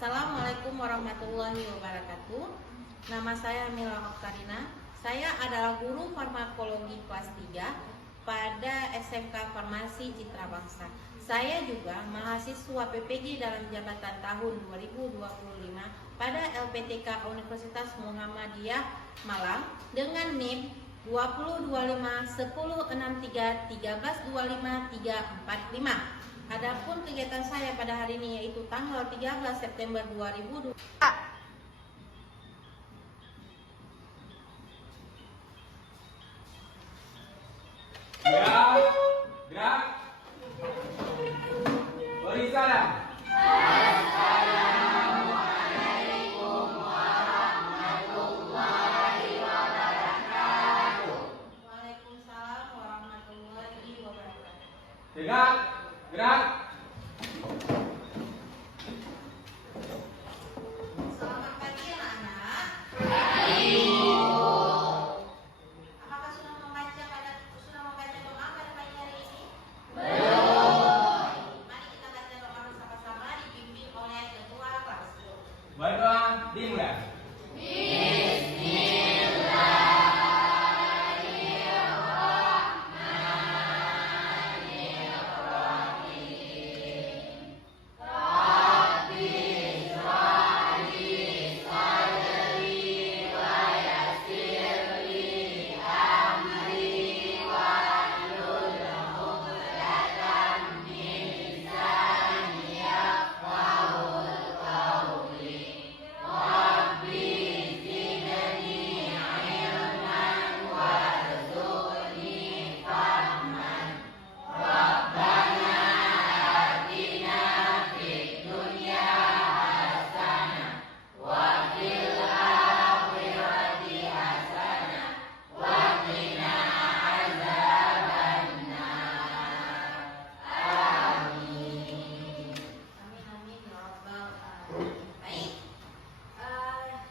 Assalamualaikum warahmatullahi wabarakatuh. Nama saya Mila Oktarina. Saya adalah guru farmakologi kelas 3 pada SMK Farmasi Citra Bangsa. Saya juga mahasiswa PPG dalam jabatan tahun 2025 pada LPTK Universitas Muhammadiyah Malang dengan NIM 20251063132545. Adapun kegiatan saya pada hari ini yaitu tanggal 13 September 2020. Gerak. Beri salam. Assalamualaikum warahmatullahi wabarakatuh. Waalaikumsalam warahmatullahi wabarakatuh. Tegak. Gerak. Selamat pagi anak-anak. Apakah sudah membaca doa pada pagi hari ini? Belum. Mari kita baca doa bersama-sama dipimpin oleh ketua kelas. Berdoa dimulai.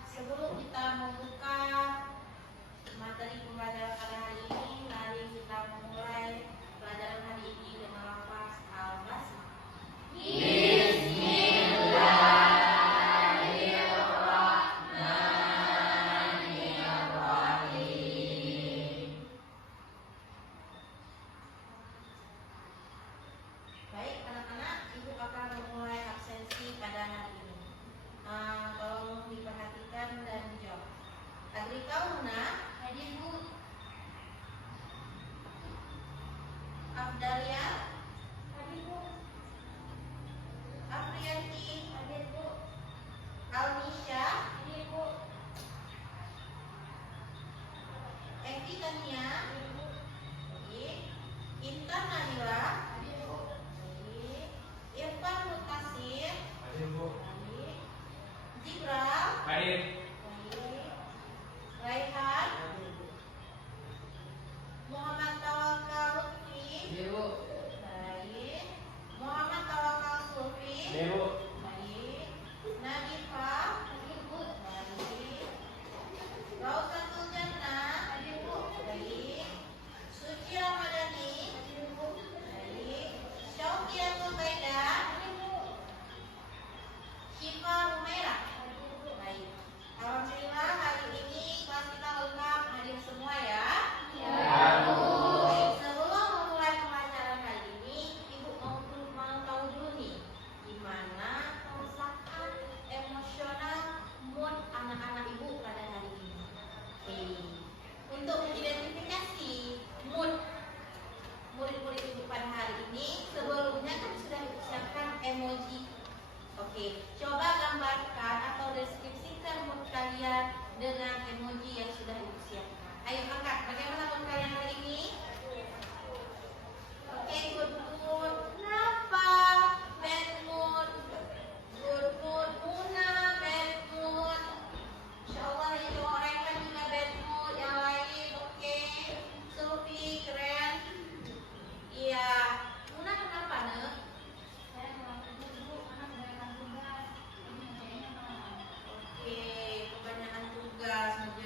Sebelum kita membuka materi pembelajaran pada hari ini, mari kita memulai pelajaran hari ini dengan lafaz al-basmalah. Baik anak-anak, ibu akan memulai absensi pada hari ini. Tolong diperhatikan dan dijawab. Adrika Una, hadir Bu. Afdalia, hadir Bu. Afriyanti, hadir Bu. Almisha, hadir Bu. Eki Tania, hadir Bu. Intan Nabila, hadir Bu. Irfan Mutasir, Hadir, Bu. Jibral, Hadir. Raihan, Muhammad Tawakal Lutfi, Hadir, Bu. baik. Muhammad Tawakal Sulfi, Hadir, Bu. baik. Nadifah, hadir Bu, baik. Rausatul Jannah, hadir Bu, baik. Suci Ramadhani, hadir Bu, baik. Syauqiatul Baida, hadir Bu. Syifa Humairah, hadir Bu, baik. Alhamdulillah hari ini kelas kita lengkap, hadir semua ya. Baik, sebelum memulai pembelajaran hari ini, Ibu mau tahu dulu nih gimana perasaan emosional mood anak-anak Ibu pada hari ini. Oke. Untuk mengidentifikasi mood murid-murid Ibu pada hari ini, sebelumnya kan sudah disiapkan emoji. Oke, coba gambarkan atau deskripsikan mood kalian dengan emoji yang sudah disiapkan. Ayo angkat, bagaimana mood kalian hari ini? Oke, good mood. Kenapa? Bad mood. Good mood. Muna, bad mood. Insyaallah ini orang yang juga bad mood. Yang lain, oke. Sofi, keren. Iya. Muna kenapa, Nek? Saya merasa dulu anak kebanyakan tugas. Oke, kebanyakan tugas.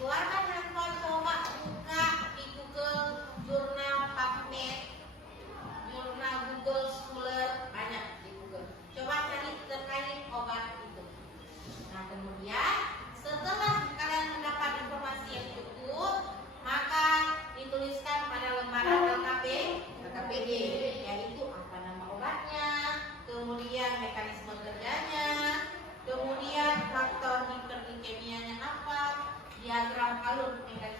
Keluarkan handphone, coba buka di Google jurnal PubMed, jurnal Google Scholar, banyak di Google. Coba cari terkait obat itu. Nah, kemudian setelah kalian mendapat informasi yang cukup, maka dituliskan pada lembaran LKPD, yaitu apa nama obatnya, kemudian mekanisme kerjanya, kemudian faktor hiperglikemianya apa, diagram alur mekanisme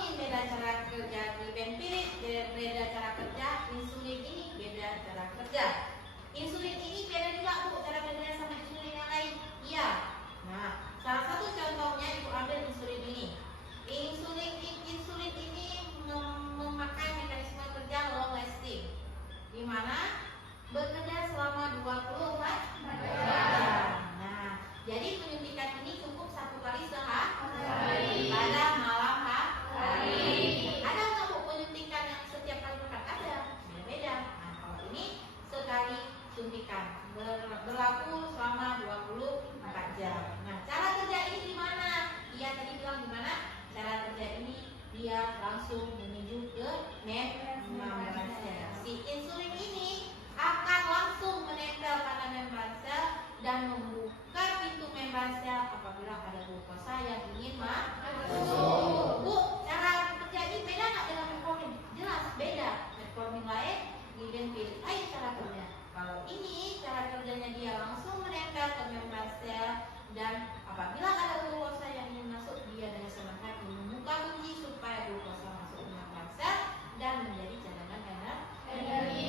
metformin beda cara kerja, glibenpirid beda cara kerja, insulin ini beda cara kerja. Insulin ini beda juga Bu cara kerjanya sama insulin yang lain. Iya. Nah, salah satu contohnya Ibu ambil insulin ini. Insulin ini memakai mekanisme kerja long lasting, di mana bekerja selama 24 jam. Nah, jadi penyuntikan ini cukup 1 kali sehari pada malam hari. Ada nggak Bu penyuntikan yang setiap kali makan? Ada, beda-beda. Nah, kalau ini sekali suntikan berlaku selama 24 jam. Nah, cara kerja ini gimana? Dia tadi bilang gimana? Cara kerja ini dia langsung menuju ke membran sel. Si insulin ini akan langsung menempel pada membran sel dan membuka pintu membran sel apabila ada glukosa yang ingin masuk. Bu, cara kerja ini beda nggak dengan metformin? Jelas beda. Metformin lain, glibenpirid lain cara kerja. Kalau ini cara kerjanya dia langsung menempel ke membran sel dan apabila ada glukosa yang ingin masuk, dia dengan semangat membuka kunci supaya glukosa masuk ke membran sel dan menjadi cadangan energi.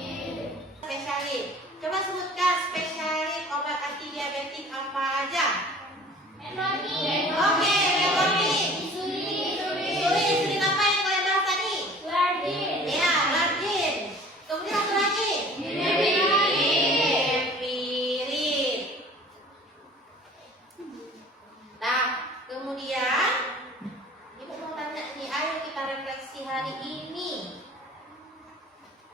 Spesialis, coba sebutkan spesialis obat anti diabetik apa aja? Metformin. Oke, metformin. Insulin apa yang kalian bahas tadi? Glargine. Ya, glargine. Kemudian apa lagi? Glibenpirid. Nah, kemudian Ibu mau tanya nih, ayo kita refleksi hari ini.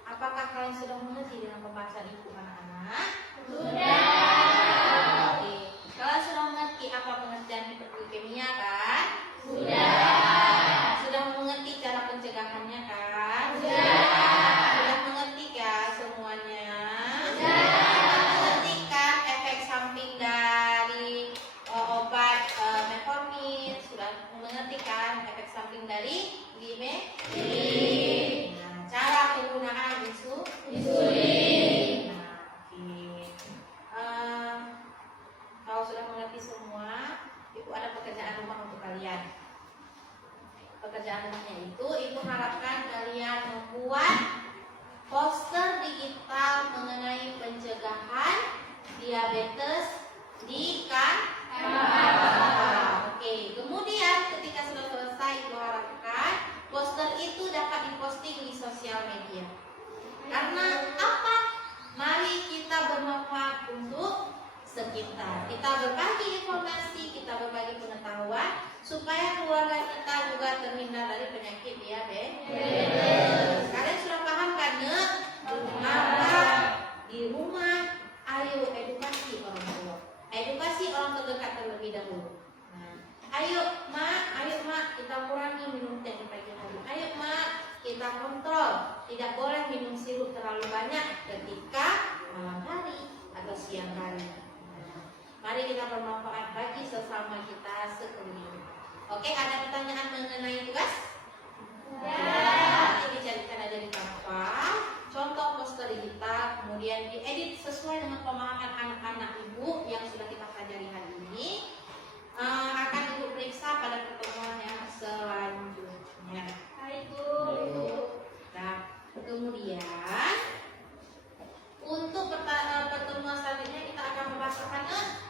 Apakah kalian sudah mengerti dengan pembahasan Ibu anak-anak? Sudah. Oke. Kalian sudah mengerti apa pengertian hiperglikemia kan? Sudah. Sudah mengerti cara pencegahannya kan? Sudah. Sudah mengerti kan semuanya? Sudah. Mengerti kan efek samping dari obat metformin? Sudah mengerti kan efek samping dari glibenpirid? Nah, cara penggunaan insulin. Nah, oke. Kalau sudah mengerti semua, Ibu ada pekerjaan rumah untuk kalian. Pekerjaan rumahnya itu Ibu harapkan kalian membuat poster digital mengenai pencegahan diabetes di kanak. Oke, kemudian ketika sudah selesai Ibu harapkan poster itu dapat diposting di sosial media. Karena apa? Mari kita bermanfaat untuk sekitar. Kita berbagi informasi, kita berbagi pengetahuan supaya keluarga kita juga terhindar dari penyakit diabetes. Kalian sudah paham kan, Nek? Maka di rumah ayo edukasi orang tua. Edukasi orang terdekat terlebih dahulu. Nah, ayo mak, kita kurangi minum teh di pagi hari. Ayo mak, kita kontrol, tidak boleh minum sirup terlalu banyak ketika malam hari atau siang hari. Nah, mari kita bermanfaat bagi sesama kita sekeliling. Oke, ada pertanyaan mengenai tugas? Ya. Ini carikan aja di kanvas. Contoh poster digital, kemudian diedit sesuai dengan pemahaman anak-anak Ibu yang sudah kita pelajari hari ini. Akan Ibu periksa pada pertemuan yang selanjutnya. Nah, kemudian untuk pertemuan selanjutnya kita akan membahas apa?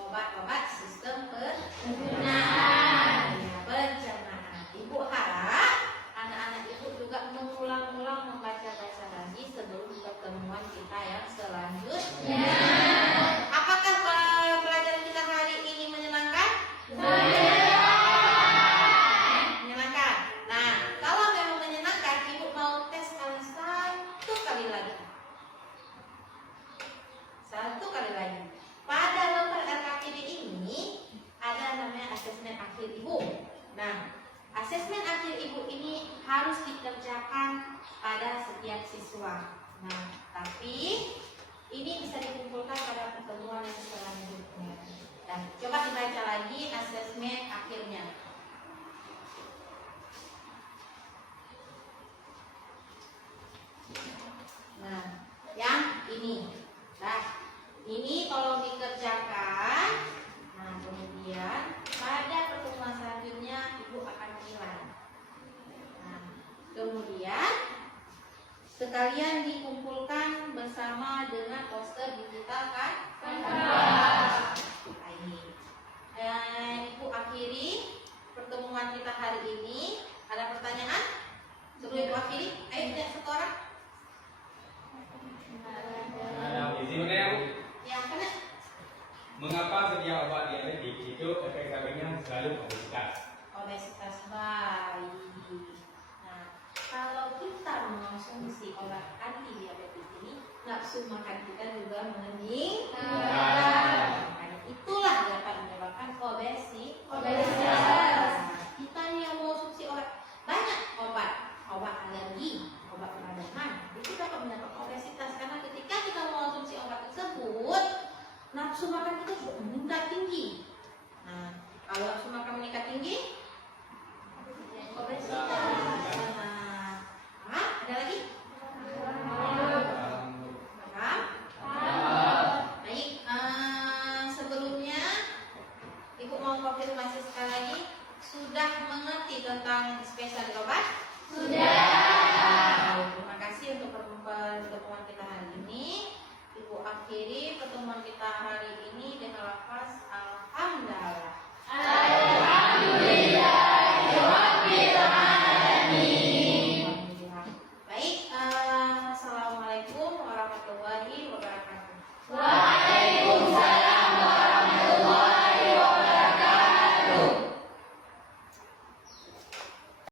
Obat-obat sistem pencernaan. Ya, pencernaan. Ibu harap anak-anak Ibu juga mengulang-ulang membaca-baca lagi sebelum pertemuan kita yang selanjutnya. Apakah pelajaran kita hari ini menyenangkan? Menyenangkan. Nah, kalau memang menyenangkan, Ibu mau tes kalian satu kali lagi. Pada lembar LKPD ini ada namanya asesmen akhir Ibu. Nah, asesmen akhir Ibu ini harus dikerjakan pada setiap siswa. Nah, tapi ini bisa dikumpulkan pada pertemuan yang selanjutnya. Dan coba dibaca lagi asesmen akhirnya. Nah, yang ini. Nah, ini tolong dikerjakan. Nah, kemudian pada pertemuan selanjutnya Ibu akan menilai. lalu obesitas. Obesitas bayi. Nah, kalau kita mengonsumsi obat anti diabetes ini, nafsu makan kita juga meningkat. Makanya itulah dapat menyebabkan obesitas. Kita nih yang mengonsumsi obat banyak, obat alergi, obat peradangan, itu dapat menyebabkan obesitas karena ketika kita mengonsumsi obat tersebut, nafsu makan kita juga meningkat tinggi. Nah, kalau nafsu makan meningkat tinggi, obesitas. Nah, ada lagi? Paham? Baik, sebelumnya Ibu mau konfirmasi sekali lagi, sudah mengerti tentang spesial obat?